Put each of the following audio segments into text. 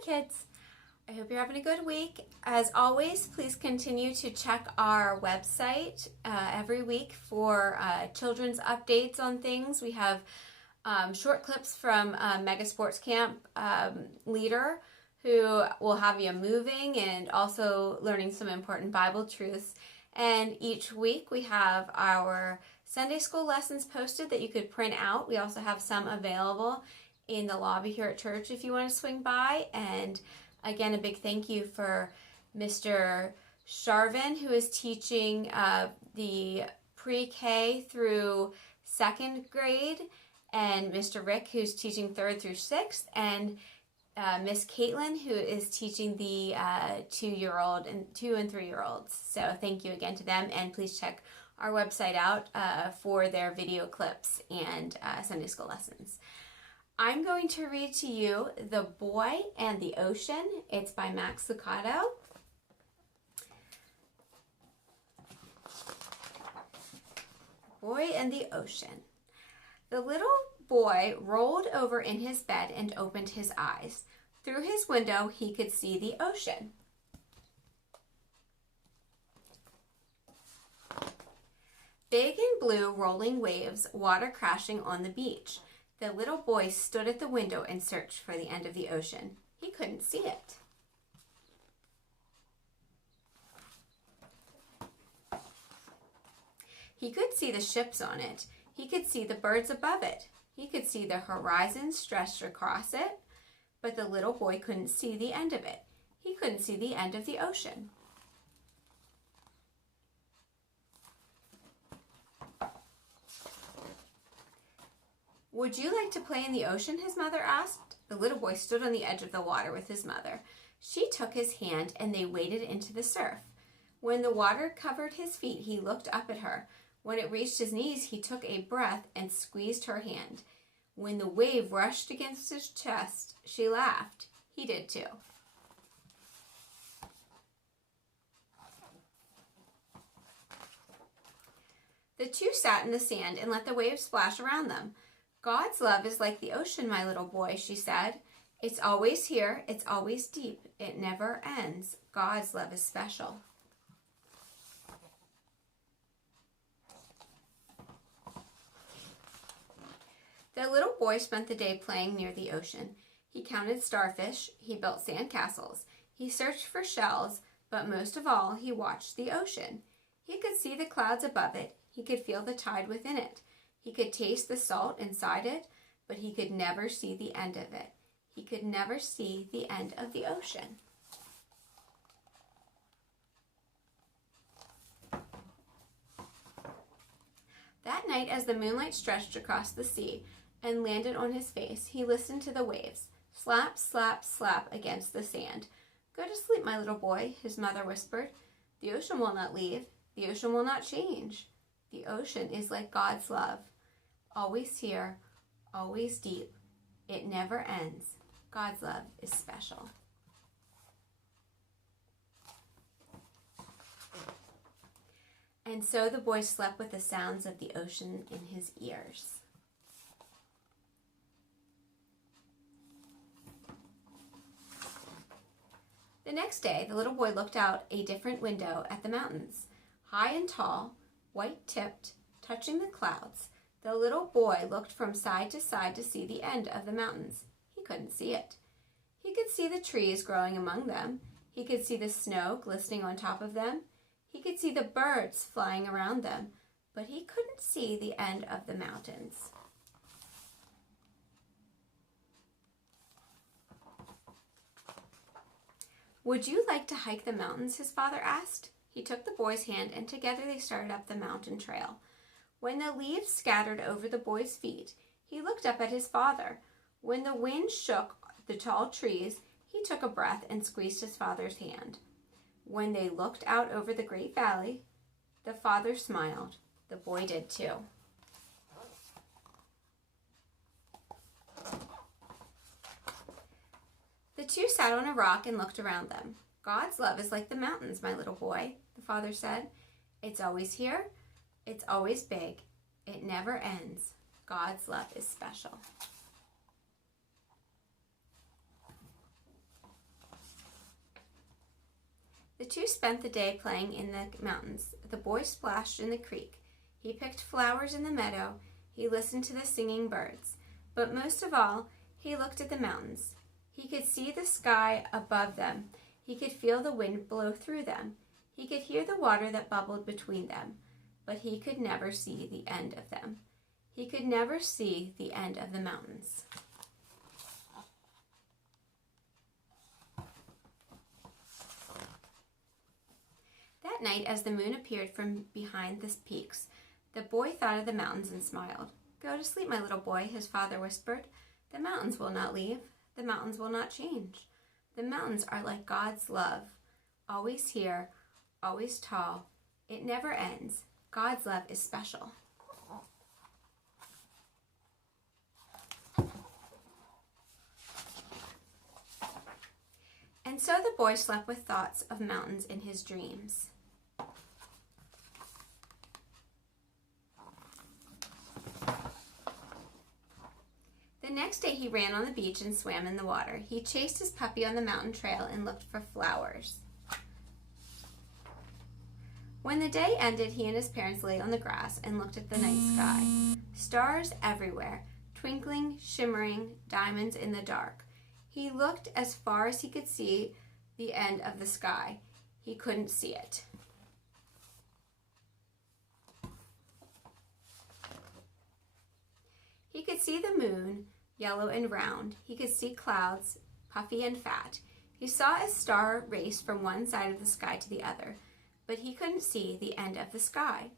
kids. I hope you're having a good week. As always, please continue to check our website every week for children's updates on things. We have short clips from Mega Sports Camp leader who will have you moving and also learning some important Bible truths. And each week we have our Sunday school lessons posted that you could print out. We also have some available in the lobby here at church if you want to swing by. And again, a big thank you for Mr. Sharvin, who is teaching the pre-K through second grade, and Mr. Rick, who's teaching 3rd through 6th, and Miss Caitlin, who is teaching the 2-year-old and 2 and 3-year-olds. So thank you again to them, and please check our website out for their video clips and Sunday school lessons. I'm going to read to you The Boy and the Ocean. It's by Max Lucado. Boy and the Ocean. The little boy rolled over in his bed and opened his eyes. Through his window, he could see the ocean. Big and blue rolling waves, water crashing on the beach. The little boy stood at the window and searched for the end of the ocean. He couldn't see it. He could see the ships on it. He could see the birds above it. He could see the horizon stretched across it, but the little boy couldn't see the end of it. He couldn't see the end of the ocean. Would you like to play in the ocean? His mother asked. The little boy stood on the edge of the water with his mother. She took his hand and they waded into the surf. When the water covered his feet, he looked up at her. When it reached his knees, he took a breath and squeezed her hand. When the wave rushed against his chest, she laughed. He did too. The two sat in the sand and let the waves splash around them. God's love is like the ocean, my little boy, she said. It's always here. It's always deep. It never ends. God's love is special. The little boy spent the day playing near the ocean. He counted starfish. He built sand castles. He searched for shells, but most of all, he watched the ocean. He could see the clouds above it. He could feel the tide within it. He could taste the salt inside it, but he could never see the end of it. He could never see the end of the ocean. That night, as the moonlight stretched across the sea and landed on his face, he listened to the waves, slap, slap, slap against the sand. Go to sleep, my little boy, his mother whispered. The ocean will not leave. The ocean will not change. The ocean is like God's love. Always here, always deep. It never ends. God's love is special. And so the boy slept with the sounds of the ocean in his ears. The next day, the little boy looked out a different window at the mountains. High and tall, white-tipped, touching the clouds, the little boy looked from side to side to see the end of the mountains. He couldn't see it. He could see the trees growing among them. He could see the snow glistening on top of them. He could see the birds flying around them, but he couldn't see the end of the mountains. Would you like to hike the mountains? His father asked. He took the boy's hand and together they started up the mountain trail. When the leaves scattered over the boy's feet, he looked up at his father. When the wind shook the tall trees, he took a breath and squeezed his father's hand. When they looked out over the great valley, the father smiled. The boy did too. The two sat on a rock and looked around them. God's love is like the mountains, my little boy, the father said. It's always here. It's always big. It never ends. God's love is special. two spent the day playing in the mountains. The boy splashed in the creek. He picked flowers in the meadow. He listened to the singing birds. But most of all, he looked at the mountains. He could see the sky above them. He could feel the wind blow through them. He could hear the water that bubbled between them. But he could never see the end of them. He could never see the end of the mountains. That night, as the moon appeared from behind the peaks, the boy thought of the mountains and smiled. "Go to sleep, my little boy," his father whispered. "The mountains will not leave. The mountains will not change. The mountains are like God's love, always here, always tall. It never ends. God's love is special." And so the boy slept with thoughts of mountains in his dreams. The next day he ran on the beach and swam in the water. He chased his puppy on the mountain trail and looked for flowers. When the day ended, he and his parents lay on the grass and looked at the night sky. Stars everywhere, twinkling, shimmering, diamonds in the dark. He looked as far as he could see the end of the sky. He couldn't see it. He could see the moon, yellow and round. He could see clouds, puffy and fat. He saw a star race from one side of the sky to the other, but he couldn't see the end of the sky.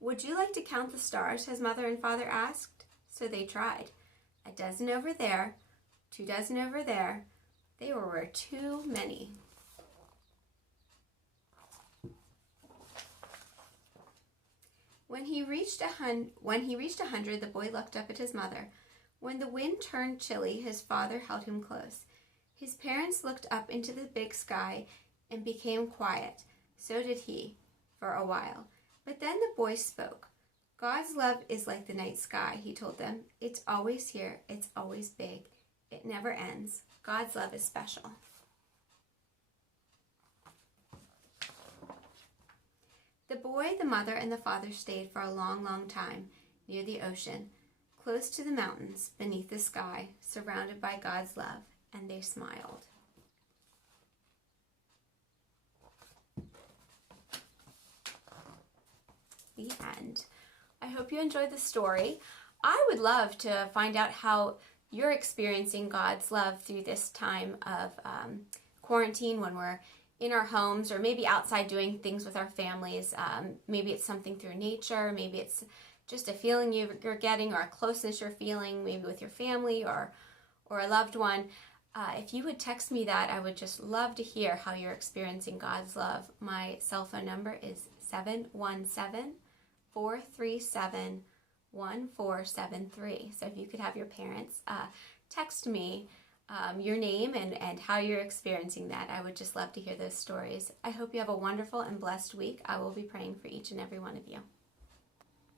"Would you like to count the stars?" his mother and father asked. So they tried. 1 dozen over there, 2 dozen over there. They were too many. When he reached 100, the boy looked up at his mother. When the wind turned chilly, his father held him close. His parents looked up into the big sky and became quiet. So did he, for a while. But then the boy spoke. "God's love is like the night sky," he told them. "It's always here. It's always big. It never ends. God's love is special." The boy, the mother, and the father stayed for a long, long time near the ocean, close to the mountains, beneath the sky, surrounded by God's love, and they smiled. The end. I hope you enjoyed the story. I would love to find out how you're experiencing God's love through this time of quarantine, when we're in our homes or maybe outside doing things with our families. Maybe it's something through nature. Maybe it's just a feeling you're getting, or a closeness you're feeling, maybe with your family or a loved one. If you would text me that, I would just love to hear how you're experiencing God's love. My cell phone number is 717-437-1473. So if you could have your parents text me your name and how you're experiencing that, I would just love to hear those stories. I hope you have a wonderful and blessed week. I will be praying for each and every one of you.